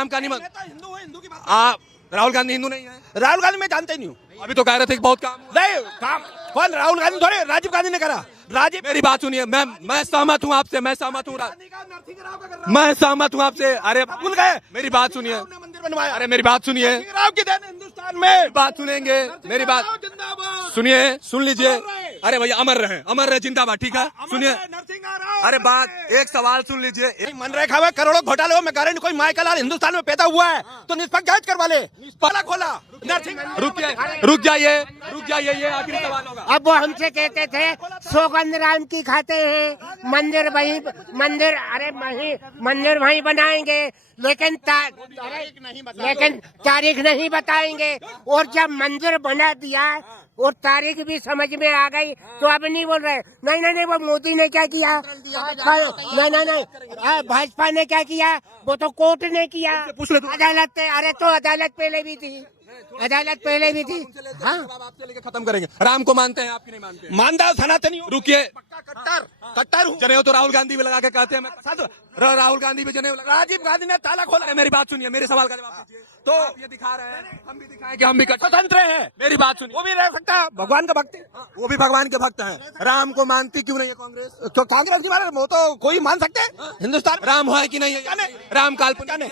राम का निमंत्रण। हिंदू है, हिंदू की बात। आप राहुल गांधी हिंदू नहीं है? राहुल गांधी मैं जानते ही नहीं हूँ। अभी तो कह रहे थे कि बहुत काम हुआ। नहीं काम कौन? राहुल गांधी थोड़े, राजीव गांधी ने करा। राजीव मेरी बात सुनिए, मैं सहमत हूँ आपसे, मैं सहमत हूँ, मैं सहमत हूँ आपसे। अरे भूल गए? मेरी बात सुनिए, मंदिर बनवाया। अरे मेरी बात सुनिए, राव की देन हिंदुस्तान में। बात सुनेंगे, मेरी बात जिंदाबाद। सुनिए, सुन लीजिए। अरे भैया अमर रहे जिंदाबाद, ठीक है, सुनिए। अरे बात, एक सवाल सुन लीजिए। मनरेगा में करोड़ों घोटाले हो, मैं कह रही हूं, कोई माइकल लाल हिंदुस्तान में पैदा हुआ है तो निष्पक्ष जांच करवा ले। खोला खोला रुक जाइए, ये आखिरी सवाल होगा। अब वो हमसे कहते थे सौगंध राम की खाते हैं, मंदिर वहीं बनाएंगे, लेकिन तारीख नहीं बताएंगे। और जब मंदिर बना दिया और तारीख भी समझ में आ गई तो अब नहीं बोल रहे। नहीं, वो मोदी ने क्या किया, नहीं, भाजपा ने क्या किया, वो तो कोर्ट ने किया, अदालत। अरे तो अदालत पहले भी थी। हाँ, आपसे लेके खत्म करेंगे। राम को मानते हैं, आपकी नहीं मानते? मानदार सनातनी हूं। रुकिए, कट्टर हूं। जनेऊ तो राहुल गांधी भी लगा के कहते हैं। राहुल गांधी भी जनेऊ लगा। राजीव गांधी ने ताला खोला। मेरी बात सुनिए, मेरे सवाल का जवाब दीजिए। तो आप ये दिखा रहे हैं, हम भी दिखाएं कि हम भी स्वतंत्र है। मेरी बात सुनिए, वो भी रह सकता है, भगवान का भक्त है। वो भी भगवान के भक्त हैं। राम को मानती क्यों नहीं है कांग्रेस? तो कांग्रेस की बात वो तो कोई मान सकते हैं। हिंदुस्तान राम है कि नहीं है? राम काल्पनिक है,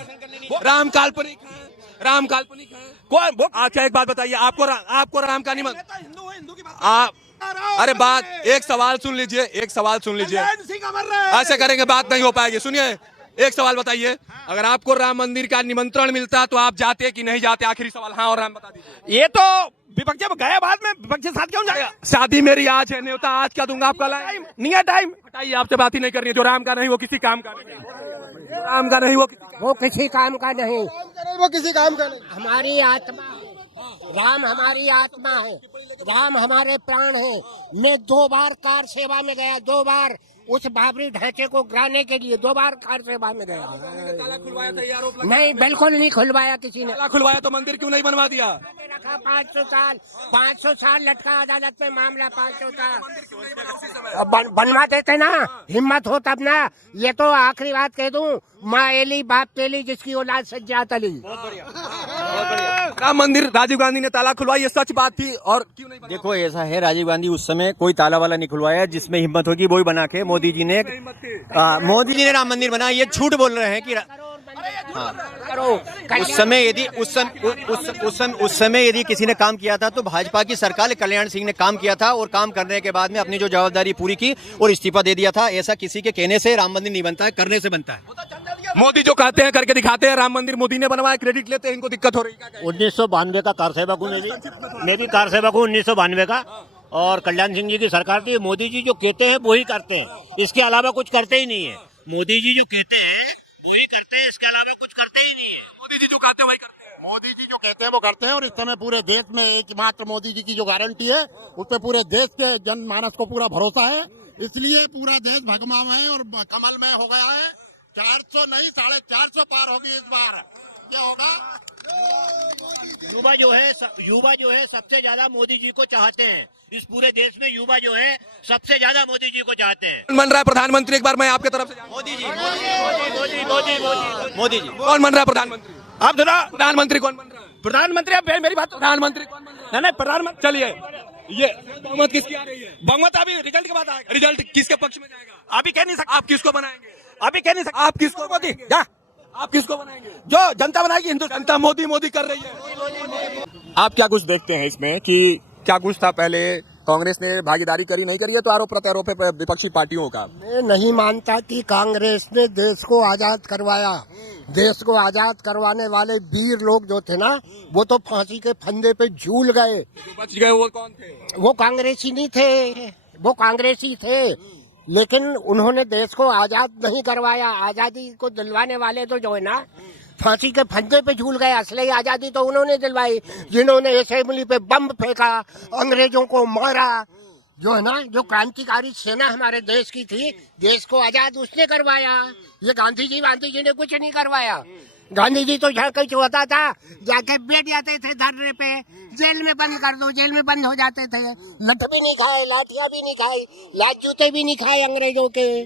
राम काल्पनिक है। कौन? अच्छा एक बात बताइए, आपको राम का निमंत्रण। हिंदू है, हिंदू की बात। आप अरे बात, एक सवाल सुन लीजिए। ऐसे करेंगे बात नहीं हो पाएगी। सुनिए, एक सवाल बताइए, अगर आपको राम मंदिर का निमंत्रण मिलता तो आप जाते कि नहीं जाते? आखिरी सवाल, हाँ और राम बता दीजिए। ये तो विपक्ष गया बाद में, विपक्ष के साथ क्यों जाएगा? शादी मेरी आज है, न्योता आज क्या दूंगा आपका? नहीं है टाइम। हटाइए, आपसे बात ही नहीं करनी है। जो राम का नहीं वो किसी काम का नहीं, राम का नहीं वो किसी काम का नहीं, वो किसी काम का नहीं। हमारी आत्मा, राम हमारी आत्मा है, राम हमारे प्राण है। मैं 2 बार कार सेवा में गया, 2 बार उस बाबरी ढांचे को गिराने के लिए 2 बार कार सेवा में गया। ताला खुलवाया था, ये आरोप लगा। नहीं, बिल्कुल नहीं खुलवाया किसी ने। ताला खुलवाया तो मंदिर क्यों नहीं बनवा दिया? रखा 500 साल लटका अदालत में मामला। 500 साल अब बनवा देते ना, हिम्मत हो तब ना। ये तो आखिरी बात कह दूं, माँ एली बाप तेली, जिसकी औलाद सज्जात अली। राम मंदिर राजीव गांधी ने ताला खुलवाया, ये सच बात थी। और क्यों नहीं? देखो ऐसा है, राजीव गांधी उस समय कोई ताला वाला नहीं खुलवाया। जिसमें हिम्मत होगी वही बना के मोदी जी ने राम मंदिर बनाया। ये झूठ बोल रहे हैं कि उस समय यदि किसी ने काम किया था तो भाजपा की सरकार कल्याण सिंह ने काम किया था, और काम करने के बाद में अपनी जो जवाबदारी पूरी की और इस्तीफा दे दिया था। ऐसा किसी के कहने से राम मंदिर नहीं बनता है, करने से बनता है। मोदी जो कहते हैं करके दिखाते हैं। राम मंदिर मोदी ने बनवाया, क्रेडिट लेते हैं, इनको दिक्कत हो रही है। 1992 का कार सेवक हूँ, मैं भी कार सेवक हूँ 1992 का। और कल्याण सिंह जी की सरकार थी। मोदी जी जो कहते हैं वही करते हैं, इसके अलावा कुछ करते ही नहीं है। मोदी जी जो कहते हैं वही करते हैं, इसके अलावा कुछ करते ही नहीं है। मोदी जी जो कहते हैं वही करते हैं। मोदी जी जो कहते हैं वो करते हैं। और इस समय पूरे देश में एकमात्र मोदी जी की जो गारंटी है उस पर पूरे देश के जनमानस को पूरा भरोसा है। इसलिए पूरा देश भगमामय और कमलमय हो गया है। 400 नहीं 450 पार होगी इस बार। क्या होगा? युवा जो है सबसे ज्यादा मोदी जी को चाहते हैं। इस पूरे देश में युवा जो है सबसे ज्यादा मोदी जी को चाहते हैं। कौन बन रहा है प्रधानमंत्री? एक बार मैं आपके तरफ से मोदी जी। कौन बन रहा है प्रधानमंत्री? आप सुना, प्रधानमंत्री कौन बन रहा है? प्रधानमंत्री, अब मेरी बात। प्रधानमंत्री कौन बन रहा है? नहीं, प्रधानमंत्री। चलिए, ये बहुमत किसकी आ रही है? बहुमत अभी रिजल्ट के बाद आएगा। रिजल्ट किसके पक्ष में जाएगा? अभी कह नहीं सकते। आप किसको बनाएंगे? अभी कह नहीं सकते। आप किसको मोदी बनाएंगे? जा, आप किसको बनाएंगे? जो जनता बनाएगी। हिंदुस्तान जनता मोदी कर रही है। आप क्या कुछ देखते हैं इसमें कि क्या कुछ था पहले? कांग्रेस ने भागीदारी करी नहीं करी है तो आरोप प्रत्यारोप है विपक्षी पार्टियों का। मैं नहीं मानता कि कांग्रेस ने देश को आजाद करवाया। देश को आजाद करवाने वाले वीर लोग जो थे ना, वो तो फांसी के फंदे पे झूल गए। बच गए वो कौन थे? वो कांग्रेसी नहीं थे, वो कांग्रेसी थे, लेकिन उन्होंने देश को आजाद नहीं करवाया। आजादी को दिलवाने वाले तो जो है ना, फांसी के फंदे पे झूल गए। असली आजादी तो उन्होंने दिलवाई जिन्होंने असेंबली पे बम फेंका, अंग्रेजों को मारा। जो है ना, जो क्रांतिकारी सेना हमारे देश की थी, देश को आजाद उसने करवाया। ये गांधी जी ने कुछ नहीं करवाया। गांधी जी तो जहाँ कहीं होता था जाके बैठ जाते थे धरने पे, जेल में बंद कर दो, जेल में बंद हो जाते थे। लठ भी नहीं खाए, लाठियां भी नहीं खाई, लात जूते भी नहीं खाए अंग्रेजों के।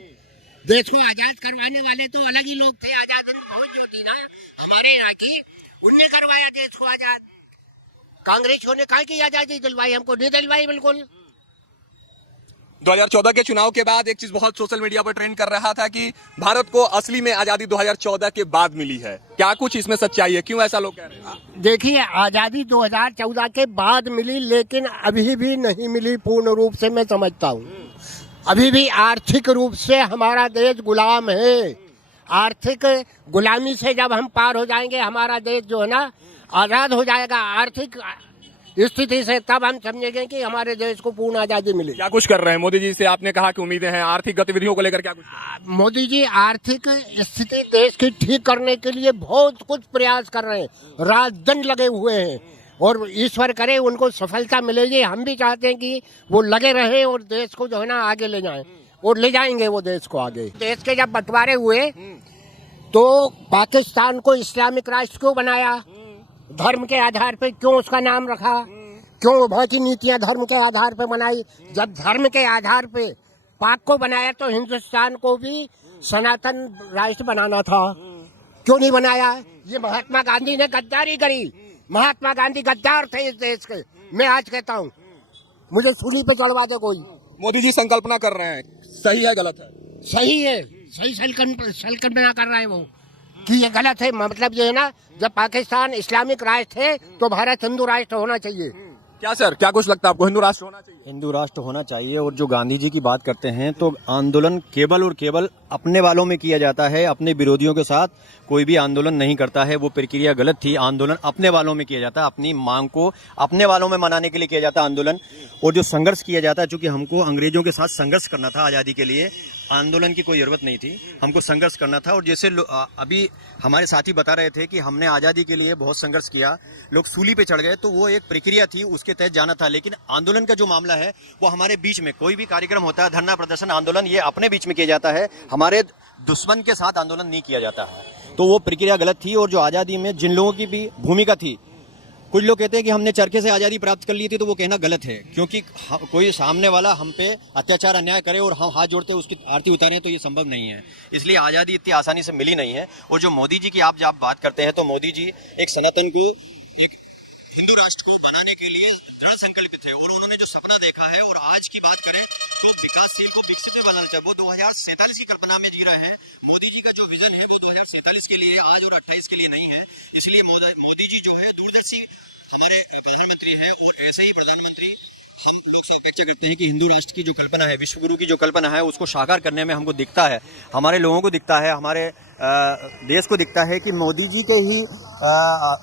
देश को आजाद करवाने वाले तो अलग ही लोग थे। आजाद हिंद फौज जो थी ना हमारे यहाँ की, उनने करवाया देश को आजाद। कांग्रेसियों ने कहा कि आजादी दिलवाई, हमको नहीं दिलवाई बिल्कुल। 2014 के चुनाव के बाद एक चीज बहुत सोशल मीडिया पर ट्रेंड कर रहा था कि भारत को असली में आजादी 2014 के बाद मिली है। क्या कुछ इसमें सच्चाई है? क्यों ऐसा लोग कह रहे हैं? देखिए, आजादी 2014 के बाद मिली, लेकिन अभी भी नहीं मिली पूर्ण रूप से, मैं समझता हूँ। अभी भी आर्थिक रूप से हमारा देश गुलाम है। आर्थिक गुलामी से जब हम पार हो जाएंगे, हमारा देश जो है ना आजाद हो जाएगा आर्थिक स्थिति से, तब हम समझेंगे कि हमारे देश को पूर्ण आजादी मिली। क्या कुछ कर रहे हैं मोदी जी से? आपने कहा कि उम्मीदें हैं, आर्थिक गतिविधियों को लेकर क्या कुछ? मोदी जी आर्थिक स्थिति देश की ठीक करने के लिए बहुत कुछ प्रयास कर रहे हैं, रात दिन लगे हुए हैं, और ईश्वर करे उनको सफलता मिलेगी। हम भी चाहते हैं कि वो लगे रहे और देश को जो है ना आगे ले जाएं, और ले जाएंगे वो देश को आगे। देश के जब बंटवारे हुए तो पाकिस्तान को इस्लामिक राष्ट्र क्यों बनाया? धर्म के आधार पे क्यों उसका नाम रखा? क्यों वहाँ की नीतियां धर्म के आधार पे बनाई? जब धर्म के आधार पे पाक को बनाया तो हिंदुस्तान को भी सनातन राष्ट्र बनाना था, क्यों नहीं बनाया? ये महात्मा गांधी ने गद्दारी करी। महात्मा गांधी गद्दार थे इस देश के। मैं आज कहता हूँ, मुझे सूली पे चढ़वा दे कोई। मोदी जी संकल्पना कर रहे हैं, सही है गलत है? सही है, सही संकल्पना कर रहे हैं वो कि ये गलत है। मतलब ये है ना, जब पाकिस्तान इस्लामिक राष्ट्र है तो भारत हिंदू राष्ट्र होना चाहिए। क्या सर, क्या कुछ लगता है आपको? हिंदू राष्ट्र होना चाहिए? हिंदू राष्ट्र होना चाहिए। और जो गांधी जी की बात करते हैं तो आंदोलन केवल और केवल अपने वालों में किया जाता है, अपने विरोधियों के साथ कोई भी आंदोलन नहीं करता है। वो प्रक्रिया गलत थी। आंदोलन अपने वालों में किया जाता है, अपनी मांग को अपने वालों में मनाने के लिए किया जाता है आंदोलन। और जो संघर्ष किया जाता है, चूंकि हमको अंग्रेजों के साथ संघर्ष करना था आजादी के लिए, आंदोलन की कोई जरूरत नहीं थी, हमको संघर्ष करना था। और जैसे अभी हमारे साथी बता रहे थे कि हमने आजादी के लिए बहुत संघर्ष किया, लोग सूली पे चढ़ गए, तो वो एक प्रक्रिया थी, उसके तहत जाना था। लेकिन आंदोलन का जो मामला है वो हमारे बीच में, कोई भी कार्यक्रम होता है, धरना प्रदर्शन आंदोलन, ये अपने बीच में किया जाता है, हमारे दुश्मन के साथ आंदोलन नहीं किया जाता है। तो वो प्रक्रिया गलत थी। और जो आजादी में जिन लोगों की भी भूमिका थी, कुछ लोग कहते हैं कि हमने चरखे से आजादी प्राप्त कर ली थी, तो वो कहना गलत है। क्योंकि कोई सामने वाला हम पे अत्याचार अन्याय करे और हम हाथ जोड़ते उसकी आरती उतारें तो ये संभव नहीं है। इसलिए आजादी इतनी आसानी से मिली नहीं है। और जो मोदी जी की आप जब बात करते हैं, तो मोदी जी एक सनातन को, एक हिंदू राष्ट्र को बनाने के लिए दृढ़ संकल्पित थे। और उन्होंने जो सपना देखा है, और आज की बात करें तो विकासशील को विकसित भी बनाना चाहिए, वो 2047 की कल्पना में जी रहे हैं। मोदी जी का जो विजन है वो 2047 के लिए, आज और 28 के लिए नहीं है। इसलिए मोदी जी जो है दूरदर्शी हमारे प्रधानमंत्री है, और ऐसे ही प्रधानमंत्री हम लोग सब अपेक्षा करते हैं कि हिंदू राष्ट्र की जो कल्पना है, विश्व गुरु की जो कल्पना है, उसको साकार करने में हमको दिखता है, हमारे लोगों को दिखता है, हमारे देश को दिखता है कि मोदी जी के ही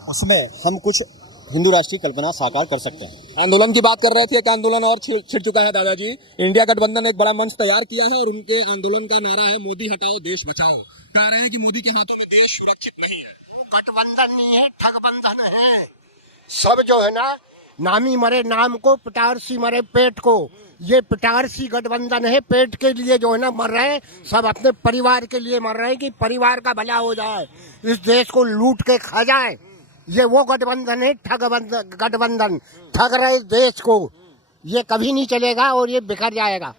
उसमें हम कुछ हिंदू राष्ट्र की कल्पना साकार कर सकते हैं। आंदोलन की बात कर रहे थे, एक आंदोलन और छिड़ चुका है दादाजी। इंडिया गठबंधन ने एक बड़ा मंच तैयार किया है, और उनके आंदोलन का नारा है मोदी हटाओ देश बचाओ। कह रहे हैं कि मोदी के हाथों में देश सुरक्षित नहीं है। गठबंधन नहीं है, ठगबंधन है। सब जो है ना, नामी मरे नाम को, पिटारसी मरे पेट को। ये पिटारसी गठबंधन है। पेट के लिए जो है ना मर रहे हैं, सब अपने परिवार के लिए मर रहे हैं कि परिवार का भला हो जाए, इस देश को लूट के खा जाए। ये वो गठबंधन है, गठबंधन ठग रहे देश को। ये कभी नहीं चलेगा और ये बिखर जाएगा।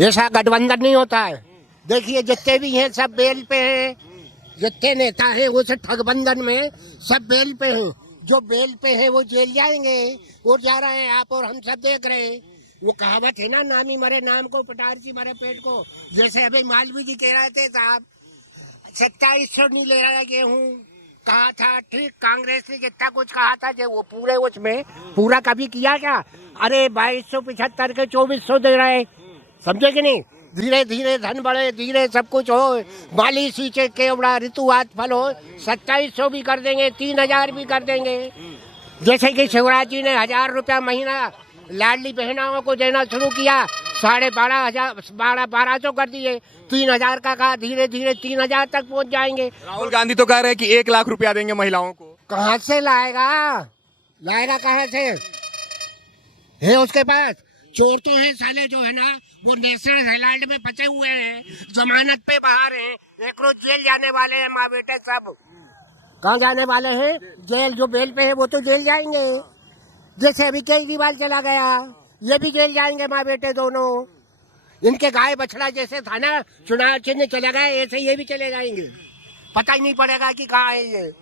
ऐसा गठबंधन नहीं होता है। देखिए, जितने भी हैं सब बेल पे हैं, जितने नेता हैं वो सब ठगबंधन में सब बेल पे हैं। जो बेल पे है वो जेल जाएंगे, वो जा रहे हैं, आप और हम सब देख रहे हैं। वो कहावत है ना, नामी मरे नाम को, पिटारसी मरे पेट को। जैसे अभी मालवीय जी कह रहे थे साहब 2700 नहीं ले रहा गेहूँ, कहा था ठीक, कांग्रेस ने जितना कुछ कहा था जो वो पूरे उसमें पूरा कभी किया क्या? अरे 2275 के 2400 दे रहे, समझे कि नहीं? धीरे धीरे धन बढ़े, धीरे सब कुछ हो, माली सींचे केवड़ा ऋतुवात फल हो। 2700 भी कर देंगे, 3000 भी कर देंगे। जैसे कि शिवराज जी ने 1000 रुपया महीना लाडली बहनाओं को देना शुरू किया, 12,500 कर दिए, 3000 का कहा, धीरे धीरे 3000 तक पहुंच जाएंगे। राहुल गांधी तो कह रहे हैं कि 1 लाख रुपया देंगे महिलाओं को। कहाँ से लाएगा कहाँ से है उसके पास? चोर तो है साले जो है ना, वो नेशनल हेराल्ड में फंसे हुए हैं, जमानत पे बाहर हैं, एक रोज जेल जाने वाले हैं माँ बेटे सब। कहाँ जाने वाले हैं? जेल। जो बेल पे है वो तो जेल जाएंगे। जैसे अभी केजरीवाल चला गया, ये भी जेल जाएंगे माँ बेटे दोनों। इनके गाय बछड़ा जैसे था ना, चुनाव चिन्ह चले गए, ऐसे ये भी चले जाएंगे, पता ही नहीं पड़ेगा कि कहाँ है ये।